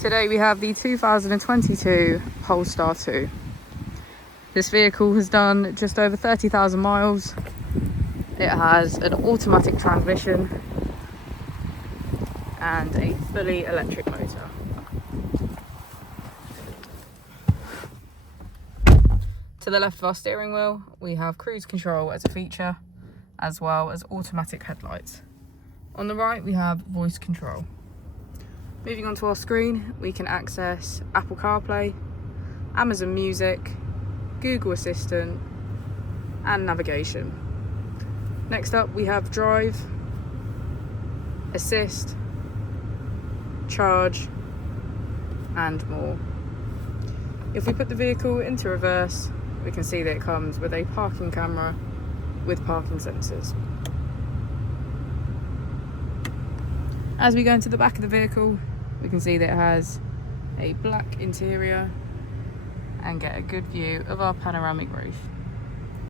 Today we have the 2022 Polestar 2. This vehicle has done just over 30,000 miles. It has an automatic transmission and a fully electric motor. To the left of our steering wheel, we have cruise control as a feature, as well as automatic headlights. On the right, we have voice control. Moving on to our screen, we can access Apple CarPlay, Amazon Music, Google Assistant, and navigation. Next up, we have Drive, Assist, Charge, and more. If we put the vehicle into reverse, we can see that it comes with a parking camera with parking sensors. As we go into the back of the vehicle, we can see that it has a black interior and get a good view of our panoramic roof.